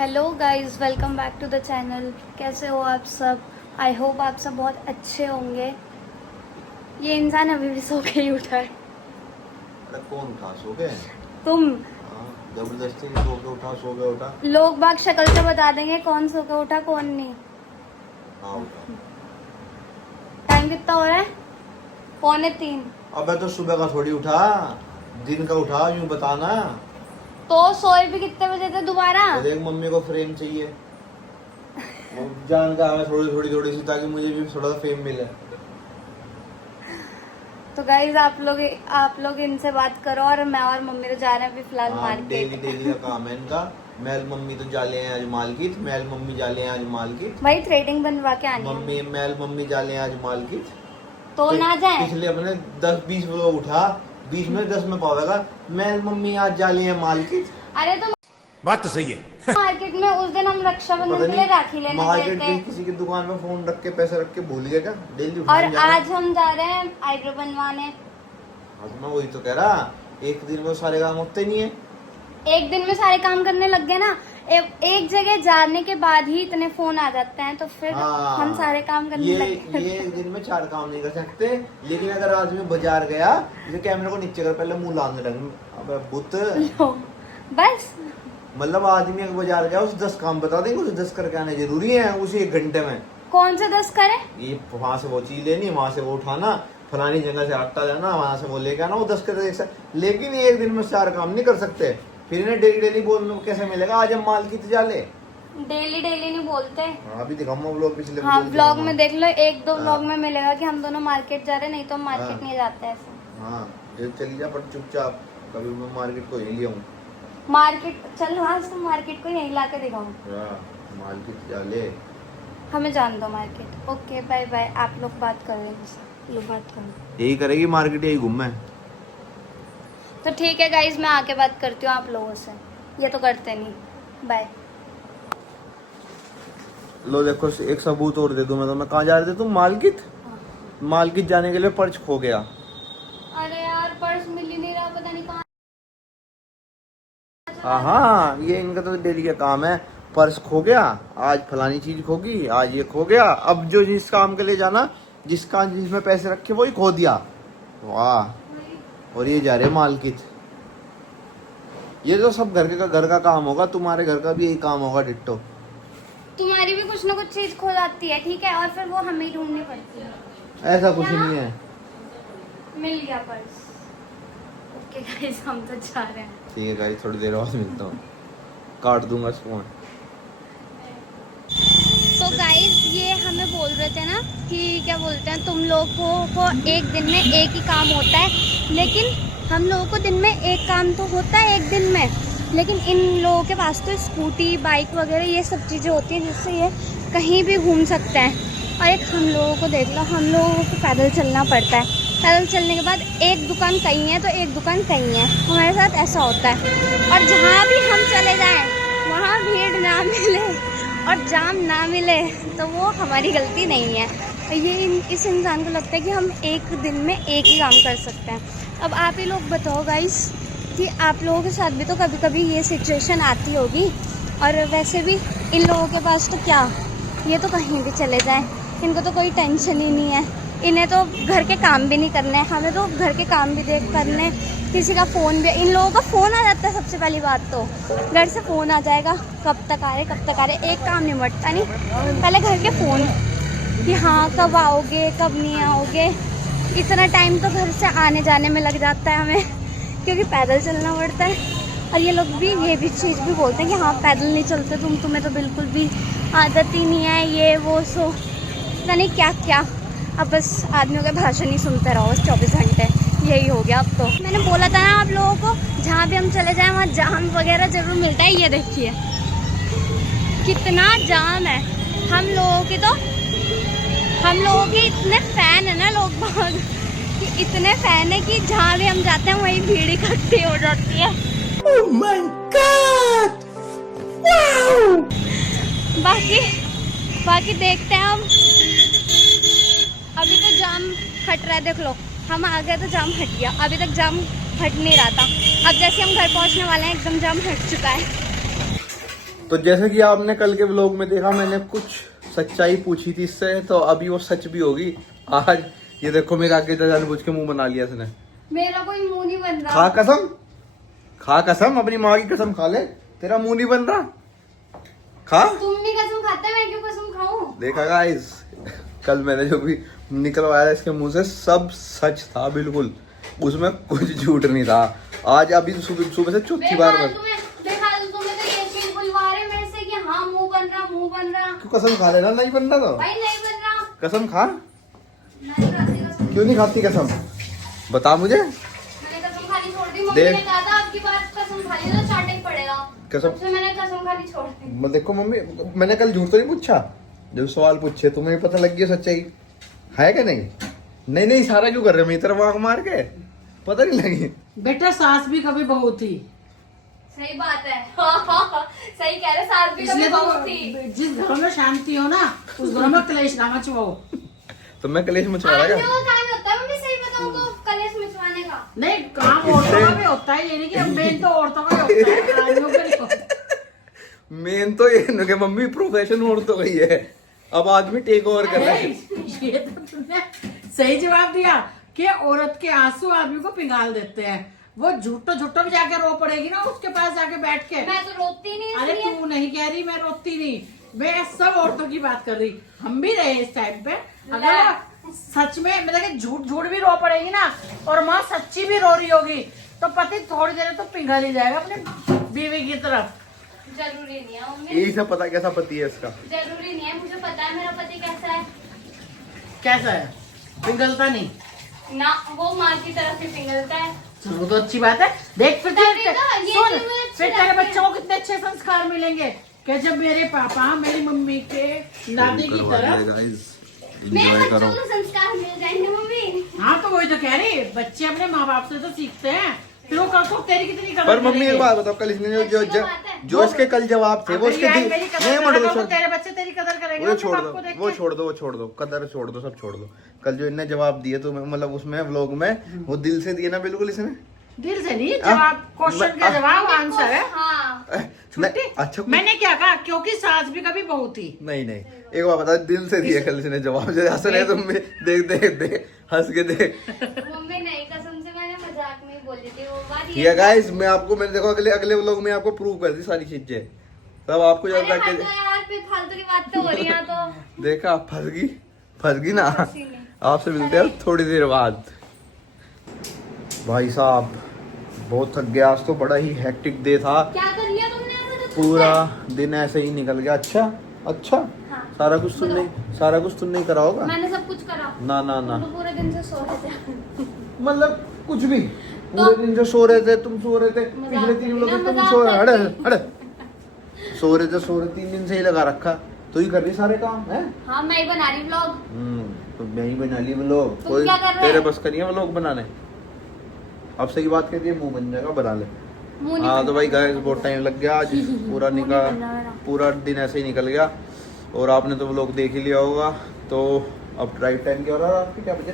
Hello guys, welcome back to the channel. कैसे हो आप सब? आई होप आप सब बहुत अच्छे होंगे। ये इंसान अभी भी सो के ही उठा है। अरे कौन उठा? सो गए? तुम। जबरदस्ती सो के उठा, सो के उठा। लोग बाग शक्ल से बता देंगे कौन सो के उठा कौन नहीं। हाँ उठा। टाइम कितना हो रहा है? 2:45। अबे तो सुबह का थोड़ी उठा, दिन का उठा, यूं बताना। तो सोए भी कितने बजे थे दोबारा? तो देख मम्मी को फ्रेम चाहिए, वो जान का हमें थोड़ी सी, ताकि मुझे भी थोड़ा सा फेम मिले। तो गाइस आप लोग इनसे बात करो और मैं और मम्मी तो जा रहे हैं अभी फिलहाल मार्केट। डेली का काम है इनका। मैल मम्मी तो जाले हैं आज मार्केट, मैल मम्मी जाले हैं आज मार्केट। भाई थ्रेडिंग बनवा के आनी है। मम्मी मैल मम्मी जाले हैं आज मार्केट। तो ना जाए। पिछले अपने 10-20 लोग उठा, 20 में 10 में पावेगा मैल मम्मी आज जाले हैं मार्केट। अरे तो बात तो सही है। मार्केट में उस दिन हम रक्षाबंधन के लिए राखी लेने गए मार्केट थे में किसी की दुकान में फोन रख के पैसे रख के भूल गए क्या? डेली और आज हम जा रहे हैं आईब्रो बनवाने। आज मैं वही तो कह रहा, एक दिन में सारे काम होते नहीं है। एक दिन में सारे काम करने लग गए ना। एक जगह जाने के बाद ही इतने फोन आ जाते हैं तो फिर हम सारे काम करने लग गए। ये एक दिन में 4 काम नहीं कर सकते। लेकिन अगर आज मैं बाजार गया, जैसे कैमरे को नीचे कर, पहले मुंह लाने लगे। अबे बुत, बस मतलब आदमी अगर बाजार गया उसे 10 काम बता देंगे, उसे 10 करके आने जरूरी है उसी 1 घंटे में। कौन से 10 करे? ये वहां से वो चीज लेनी, वहां से वो उठाना, फलानी जगह से आटा लेना, वहां से वो लेके आना, वो 10 कर एक साथ। लेकिन एक दिन में 4 काम नहीं कर सकते। फिर इन्हें डेली बोलने को कैसे मिलेगा? आज हम मार्केट जाले। डेली नहीं बोलते। अभी दिखाऊंगा व्लॉग पिछले। हाँ व्लॉग में देख लो, 1-2 व्लॉग में मिलेगा कि हम दोनों मार्केट जा रहे हैं, नहीं तो हम मार्केट नहीं जाते ऐसे। हाँ चली जा, पर चुपचाप। कभी मैं मार्केट को यही लिया हूँ। मार्केट चल, हाँ तो मार्केट को यहीं ला के दिखाऊँ। मार्केट जाले। हमें जान दो मार्केट। Okay bye bye. आप लोग बात कर लेंगे, लोग बात करो। यही करेगी मार्केट, यही घूमे। तो ठीक है गाइज, मैं आके बात करती हूँ आप लोगों से। ये तो करते नहीं। बाय। लो देखो, एक सबूत और दे दूं मैं तुम्हें। कहाँ जा रहे थे तुम? मार्केट। मार्केट जाने के लिए पर्स खो गया। अरे यार पर्स मिल ही नहीं रहा, पता नहीं कहाँ। हाँ ये इनका तो डेली का काम है। पर्स खो गया, आज फलानी चीज खोगी, आज ये खो गया। अब जो जिस काम के लिए जाना, जिसमें पैसे रखे वही खो दिया। वाह। और ये जा रहे मार्केट। ये तो सब घर का काम होगा। तुम्हारे घर का भी यही काम होगा डिट्टो। तुम्हारी भी कुछ ना कुछ चीज खो जाती है, ठीक है, और फिर वो हमें ही ढूंढनी पड़ती है। ऐसा कुछ नहीं है। मिल गया पर्स। ओके गाइस, हम तो जा रहे हैं। ठीक है गाइस, थोड़ी देर बाद मिलता हूँ। काट दूंगा फोन। तो गाइस ये हमें बोल रहे थे ना कि क्या बोलते हैं, तुम लोगों को एक दिन में एक ही काम होता है, लेकिन हम लोगों को दिन में एक काम तो होता है एक दिन में, लेकिन इन लोगों के पास तो स्कूटी, बाइक वगैरह ये सब चीज़ें होती हैं जिससे ये कहीं भी घूम सकते हैं। और एक हम लोगों को देख लो, हम लोगों को पैदल चलना पड़ता है। पैदल चलने के बाद एक दुकान कहीं है तो एक दुकान कहीं है। हमारे साथ ऐसा होता है। और जहाँ भी हम चले जाएँ वहाँ भीड़ ना मिले और जाम ना मिले तो वो हमारी गलती नहीं है। ये इस इंसान को लगता है कि हम एक दिन में एक ही काम कर सकते हैं। अब आप ही लोग बताओ गाइस कि आप लोगों के साथ भी तो कभी कभी ये सिचुएशन आती होगी। और वैसे भी इन लोगों के पास तो क्या, ये तो कहीं भी चले जाएं, इनको तो कोई टेंशन ही नहीं है। इन्हें तो घर के काम भी नहीं करने, हमें तो घर के काम भी देख करने। किसी का फ़ोन भी, इन लोगों का फ़ोन आ जाता है। सबसे पहली बात तो घर से फ़ोन आ जाएगा, कब तक आ रहे, एक काम निपटता नहीं, पहले घर के फ़ोन कि हाँ कब आओगे कब नहीं आओगे। इतना टाइम तो घर से आने जाने में लग जाता है हमें, क्योंकि पैदल चलना पड़ता है। और ये लोग भी ये भी चीज़ भी बोलते हैं कि हाँ पैदल नहीं चलते तुम्हें तो बिल्कुल भी आदत ही नहीं है, ये वो सो पता नहीं क्या क्या। अब बस आदमियों के भाषण ही सुनते रहो 24 घंटे, यही हो गया अब तो। मैंने बोला था ना आप लोगों को, जहाँ भी हम चले जाएं वहाँ जाम वगैरह ज़रूर मिलता है। ये देखिए कितना जाम है। हम लोगों के इतने फ़ैन है ना लोग बहुत, कि इतने फ़ैन है कि जहाँ भी हम जाते हैं वहीं भीड़ इकट्ठी हो जाती है। Oh my God! Wow! बाकी देखते हैं हम। अभी तो जाम हट रहा है, देख लो हम आ गए तो जाम हट गया। अभी तक जाम हट नहीं रहा था, अब जैसे हम घर पहुंचने वाले हैं एकदम जाम हट चुका है। तो जैसे कि आपने कल के व्लॉग में देखा, मैंने कुछ सच्चाई पूछी थी इससे, तो अभी वो सच भी होगी आज। ये देखो मेरे आगे जानबूझ के मुंह बना लिया इसने। मेरा कोई मुंह नहीं बन रहा। खा कसम, अपनी माँ की कसम खा ले, तेरा मुंह नहीं बन रहा। खा। तुम भी कसम खाते, मैं क्यों कसम खाऊं? देखा गाइस, कल मैंने जो भी निकलवाया इसके मुंह से सब सच था बिल्कुल, उसमें कुछ झूठ नहीं था। आज अभी सुबह से चौथी बार तुम्हें तो ये चीज बुलवा रहे मेरे से कि हाँ मुंह बन रहा। क्यों कसम खा लेना, नहीं बन रहा तो भाई नहीं बन रहा। कसम खा। नहीं खाती कसम। क्यों नहीं खाती कसम, बता मुझे। मैंने कसम खानी छोड़ दी। मम्मी ने कहा था आपकी बात कसम खा ली तो चाटना ही पड़ेगा। कसम से मैंने कसम खानी छोड़ दी। देखो मम्मी, मैंने कल झूठ तो नहीं पूछा, जो सवाल पूछे तुम्हें भी पता लग गया सच्चाई है कि नहीं। नहीं सारा क्यों कर रहे हो मेरी तरफ आंख मार के, पता नहीं लगी। बेटा सास भी कभी बहू थी। सही बात है। सही कह रहे, सास भी कभी इसलिए बहू तो थी। जिस घर में शांति हो ना, उस घर में क्लेश ना मचवाओ। तो मैं कलेश मचवा रहा आदमियों का काम होता है, मम्मी सही बताऊं तो कलेश मचवाने का। नहीं, काम औरतों का भी होता है, ये नहीं कि मेन तो औरतों का ही होता है, आदमियों का नहीं होता। मेन तो ये न कि मम्मी प्रोफेशन और तो वही है, अब आदमी टेक ओवर कर रहा है। ये तो तुमने सही जवाब दिया कि औरत के आंसू आदमी को पिघाल देते हैं। वो झूठो भी जाके रो पड़ेगी ना उसके पास जाके बैठ के। मैं तो रोती नहीं। अरे इसलिए। तू नहीं कह रही, मैं रोती नहीं, मैं सब औरतों की बात कर रही। हम भी रहे इस टाइम पे। अगर वो सच में मतलब कि झूठ भी रो पड़ेगी ना, और माँ सच्ची भी रो रही होगी, तो पति थोड़ी देर तो पिघल ही जाएगा अपने बीवी की तरफ। जरूरी नहीं है मम्मी, यही सब पता कैसा पति है इसका। जरूरी नहीं है, मुझे पता है मेरा पति कैसा है। कैसा है? पिघलता नहीं ना, वो माँ की तरफ ही पिघलता है। चलो तो अच्छी बात है। देख फिर तभी तो ये सुन, चीज़ मुझे अच्छी फिर तेरे लगती है। बच्चों को कितने अच्छे संस्कार मिलेंगे कि जब मेरे पापा मेरी मम्मी के दादी की तरफ। मेरे बच्चों को संस्कार मिल जाएंगे मम्मी। हाँ तो वही तो कह रही, बच्चे अपने माँ बाप से तो सीखते हैं, फिर वो कल को तेरी कितनी कदर पर मम्मी एक करेंगे। बात बताओ, कल इसने जो इसके कल जवाब थे वो उसके अगर यार दिल मेरी कदर नहीं करेगा मतलब तो तेरे बच्चे तेरी कदर करेंगे वो अपने छोड़ बाप दो, को देख वो के। छोड़ दो, वो छोड़ दो, कदर छोड़ दो, सब छोड़ दो। कल जो इनने जवाब दिए तो मतलब उसमें व्लॉग में वो दिल से दिए ना बिल्कुल इसने। दिल से नहीं, जवाब क्वेश्चन का जवाब आंसर है। हाँ। नहीं, अच्छा मैंने क्या कहा, क्योंकि सास भी कभी बहू थी। नहीं एक बार बता, दिल से दिए कल इसने जवाब, जो हंस रहे तुम भी, देख हंस के देख। मम्मी नहीं, कसम से मैंने मजाक में ही बोली थी वो बात। ठीक है गाइस, मैंने देखो अगले व्लॉग में आपको प्रूव कर दी सारी चीजें, तब आपको अरे ज्यादा हटो यार, फिर फालतू की बात तो हो रही है तो। देखा, फंस गई ना। आपसे मिलते हैं थोड़ी देर बाद। भाई साहब बहुत थक गया आज, तो बड़ा ही हेक्टिक डे था, क्या कर लिया तुमने ऐसा जो पूरा दिन ऐसे ही निकल गया। अच्छा हाँ। सारा कुछ तुम नहीं करा होगा। मैंने सब कुछ करा। ना तुम तो पूरे दिन से सो रहे थे। मतलब कुछ भी, पूरे दिन जो सो रहे थे, तुम सो रहे थे, पिछले 3 लोग तुम सो रहे, अड़े सो रहे थे 3 दिन से ही लगा रखा, तो ही कर रही सारे काम है। हाँ मैं ही बना रही व्लॉग। तो मैं ही बना ली व्लॉग, तुम कोई क्या कर रहे तेरे हो? बस करिए व्लॉग बनाने। अब सही बात कहती है, मुंह बन जाएगा, बना ले। मुंह नहीं हाँ तो बनना। भाई गाइस बहुत टाइम लग गया आज, मुंह नहीं बनना मेरा। पूरा दिन ऐसे ही निकल गया, और आपने तो व्लॉग देख ही लिया होगा। तो अब राइट टाइम क्या हो रहा है, रात के क्या बजे?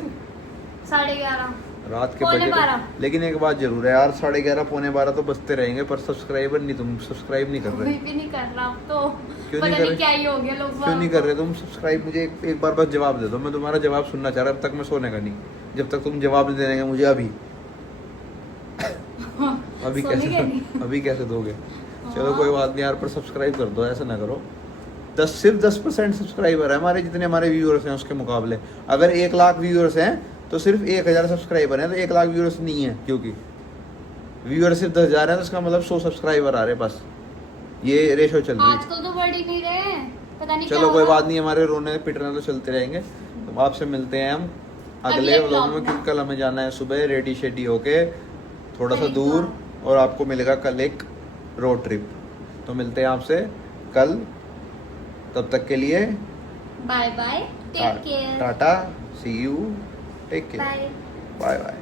11:30। रात के पौने बजे 12। लेकिन एक बात जरूर है यार, 11:30 पौने 12 तो बजते रहेंगे, पर सब्सक्राइबर नहीं, तुम सब्सक्राइब नहीं कर रहे। कोई भी नहीं कर रहा अब तो। क्यों पता नहीं कर नहीं रहे? क्या ही हो गया लोग। क्यों नहीं कर रहे तुम सब्सक्राइब? मुझे एक बार बस जवाब दे दो, मैं तुम्हारा जवाब सुनना चाह रहा, अब तक मैं सोने का नहीं, जब तक तुम जवाब नहीं देंगे मुझे। अभी कैसे दोगे? चलो कोई बात नहीं यार, पर सब्सक्राइब कर दो, ऐसा ना करो। सिर्फ 10% सब्सक्राइबर है हमारे, जितने हमारे व्यूअर्स हैं उसके मुकाबले। अगर 1 लाख व्यूअर्स हैं तो सिर्फ 1000 सब्सक्राइबर हैं, तो 1 लाख व्यूअर्स नहीं है, क्योंकि व्यूअर सिर्फ 10,000 है, तो इसका मतलब 100 सब्सक्राइबर आ रहे हैं बस, ये रेशो चल रही है। आजकल तो बढ़ ही नहीं रहे, पता नहीं चलो क्या कोई होगा। बात नहीं, हमारे रोने पिटने तो चलते रहेंगे। तो आपसे मिलते हैं हम अगले अगले व्लॉग vlog में, में। क्योंकि कल हमें जाना है सुबह रेडी शेडी होके थोड़ा सा हरिद्वार। दूर, और आपको मिलेगा कल एक रोड ट्रिप। तो मिलते हैं आपसे कल, तब तक के लिए bye bye, take care, tata, see you, take care, bye. Bye bye.